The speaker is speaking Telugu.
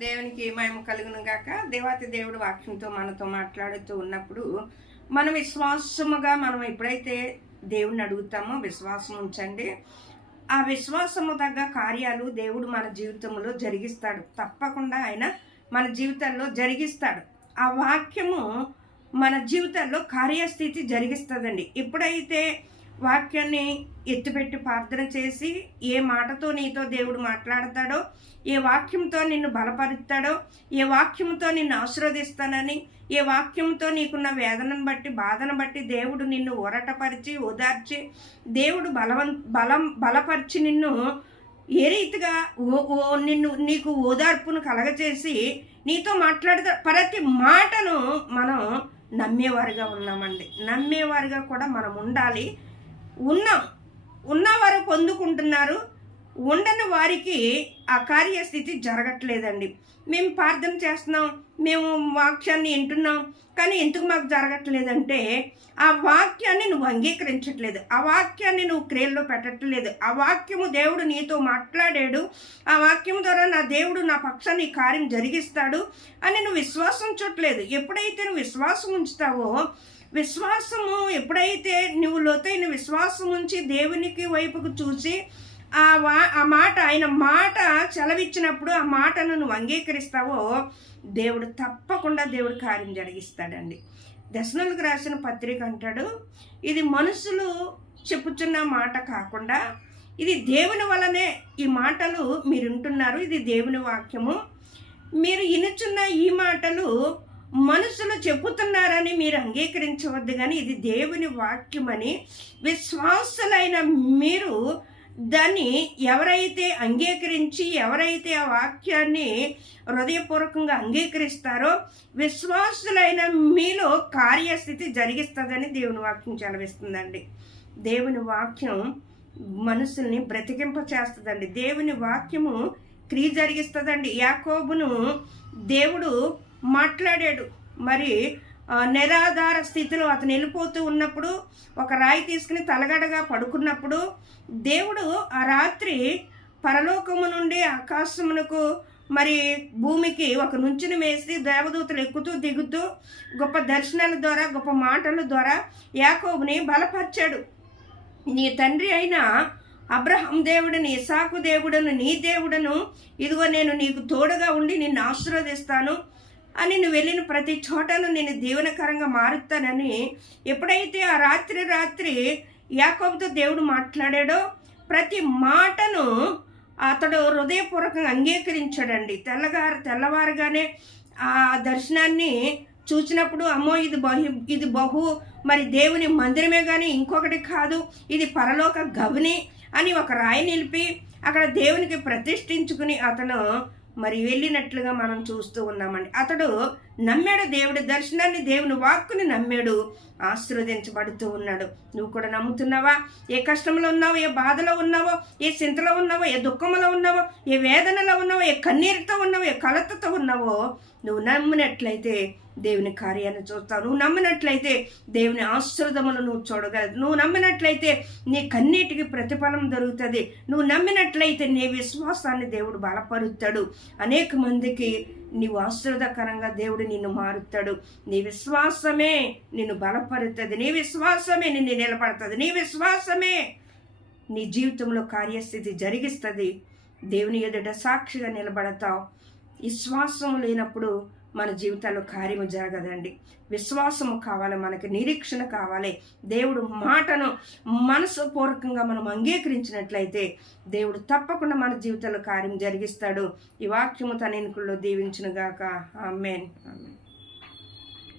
దేవునికి మేము కలుగును గాక. దేవాతి దేవుడు వాక్యంతో మనతో మాట్లాడుతూ ఉన్నప్పుడు మన విశ్వాసముగా మనం ఎప్పుడైతే దేవుణ్ణి అడుగుతామో విశ్వాసం ఉంచండి. ఆ విశ్వాసము తగ్గ కార్యాలు దేవుడు మన జీవితంలో జరిగిస్తాడు. తప్పకుండా ఆయన మన జీవితంలో జరిగిస్తాడు. ఆ వాక్యము మన జీవితంలో కార్యస్థితి జరిగిస్తుందండి. ఎప్పుడైతే వాక్యాన్ని ఎత్తిపెట్టి ప్రార్థన చేసి ఏ మాటతో నీతో దేవుడు మాట్లాడతాడో ఏ వాక్యంతో నిన్ను బలపరుస్తాడో ఏ వాక్యంతో నిన్ను ఆశీర్వదిస్తానని ఏ వాక్యంతో నీకున్న వేదనను బట్టి బాధను బట్టి దేవుడు నిన్ను ఒరటపరిచి ఓదార్చి దేవుడు బలవం బలం బలపరిచి నిన్ను ఏ రీతిగా ఓ ఓ నిన్ను నీకు ఓదార్పును కలగచేసి నీతో మాట్లాడతా ప్రతి మాటను మనం నమ్మేవారుగా ఉన్నామండి. నమ్మేవారుగా కూడా మనం ఉండాలి. ఉన్నాం ఉన్నవారు పొందుకుంటున్నారు. ఉండని వారికి ఆ కార్యస్థితి జరగట్లేదండి. మేము ప్రార్థన చేస్తున్నాం మేము వాక్యాన్ని వింటున్నాం కానీ ఎందుకు మాకు జరగట్లేదంటే ఆ వాక్యాన్ని నువ్వు అంగీకరించట్లేదు. ఆ వాక్యాన్ని నువ్వు క్రియల్లో పెట్టట్లేదు. ఆ వాక్యము దేవుడు నీతో మాట్లాడాడు. ఆ వాక్యం ద్వారా నా దేవుడు నా పక్షాన్ని ఈ కార్యం జరిగిస్తాడు అని నువ్వు విశ్వాసం చూడలేదు ఎప్పుడైతే నువ్వు విశ్వాసం ఉంచుతావో విశ్వాసము ఎప్పుడైతే నువ్వు లోతైన విశ్వాసం ఉంచి దేవునికి వైపుకు చూసి ఆ వా ఆ మాట ఆయన మాట చలవిచ్చినప్పుడు ఆ మాటను నువ్వు అంగీకరిస్తావో దేవుడు తప్పకుండా దేవుడు కార్యం జరిగిస్తాడండి. దశనులకు రాసిన పత్రిక అంటాడు ఇది మనుషులు చెప్పుచున్న మాట కాకుండా ఇది దేవుని వలనే ఈ మాటలు మీరు వింటున్నారు ఇది దేవుని వాక్యము. మీరు ఇనుచున్న ఈ మాటలు మనుషులు చెబుతున్నారని మీరు అంగీకరించవద్దు కానీ ఇది దేవుని వాక్యమని విశ్వాసులైన మీరు దాన్ని ఎవరైతే అంగీకరించి ఎవరైతే ఆ వాక్యాన్ని హృదయపూర్వకంగా అంగీకరిస్తారో విశ్వాసులైన మీలో కార్యస్థితి జరిగిస్తుందని దేవుని వాక్యం చదివిస్తుందండి. దేవుని వాక్యం మనసుల్ని బ్రతికింప చేస్తుందండి దేవుని వాక్యము క్రియ జరిగిస్తుందండి. యాకోబును దేవుడు మాట్లాడాడు. మరి నిరాధార స్థితిలో అతను వెళ్ళిపోతూ ఉన్నప్పుడు ఒక రాయి తీసుకుని తలగడగా పడుకున్నప్పుడు దేవుడు ఆ రాత్రి పరలోకము నుండి ఆకాశమునకు మరి భూమికి ఒక నుంచుని వేసి దేవదూతలు ఎక్కుతూ దిగుతూ గొప్ప దర్శనాల ద్వారా గొప్ప మాటల ద్వారా యాకోబుని బలపరిచాడు. నీ తండ్రి అయిన అబ్రహం దేవుడిని ఇసాకు దేవుడను నీ దేవుడను ఇదిగో నేను నీకు తోడుగా ఉండి నిన్ను ఆశీర్వదిస్తాను. అని నువ్వు వెళ్ళిన ప్రతి చోటను నేను దీవెనకరంగా మారుతానని ఎప్పుడైతే ఆ రాత్రి రాత్రి యాకోబుతో దేవుడు మాట్లాడాడో ప్రతి మాటను అతడు హృదయపూర్వకంగా అంగీకరించాడండి. తెల్లగారు తెల్లవారుగానే ఆ దర్శనాన్ని చూసినప్పుడు అమ్మో ఇది బహు ఇది బహు మరి దేవుని మందిరమే కానీ ఇంకొకటి కాదు ఇది పరలోక గవిని అని ఒక రాయి నిలిపి అక్కడ దేవునికి ప్రతిష్ఠించుకుని అతను మరి వెళ్ళినట్లుగా మనం చూస్తూ ఉన్నామండి. అతడు నమ్మాడు దేవుడి దర్శనాన్ని దేవుని వాక్కుని నమ్మాడు. ఆశీర్వదించబడుతూ ఉన్నాడు. నువ్వు కూడా నమ్ముతున్నావా? ఏ కష్టంలో ఉన్నావో ఏ బాధలో ఉన్నావో ఏ చింతలో ఉన్నావో ఏ దుఃఖంలో ఉన్నావో ఏ వేదనలో ఉన్నావో ఏ కన్నీరుతో ఉన్నావో ఏ కలతతో ఉన్నావో నువ్వు నమ్మినట్లయితే దేవుని కార్యాన్ని చూస్తావు. నువ్వు నమ్మినట్లయితే దేవుని ఆశ్రదములు నువ్వు చూడగలదు నువ్వు నమ్మినట్లయితే నీ కన్నీటికి ప్రతిఫలం దొరుకుతుంది. నువ్వు నమ్మినట్లయితే నీ విశ్వాసాన్ని దేవుడు బలపరుస్తాడు. అనేక మందికి నీవు ఆశ్రదకరంగా దేవుడు నిన్ను మారుతాడు. నీ విశ్వాసమే నిన్ను బలపరుతుంది. నీ విశ్వాసమే నిన్ను నిలబడుతుంది. నీ విశ్వాసమే నీ జీవితంలో కార్యస్థితి జరిగిస్తుంది. దేవుని ఎదుట సాక్షిగా నిలబడతావు. విశ్వాసం లేనప్పుడు మన జీవితాల్లో కార్యము జరగదండి. విశ్వాసము కావాలి మనకి నిరీక్షణ కావాలి. దేవుడు మాటను మనసుపూర్వకంగా మనం అంగీకరించినట్లయితే దేవుడు తప్పకుండా మన జీవితంలో కార్యం జరిగిస్తాడు. ఈ వాక్యము తన ఎన్నికల్లో దీవించునుగాక. ఆమెన్. ఆమెన్.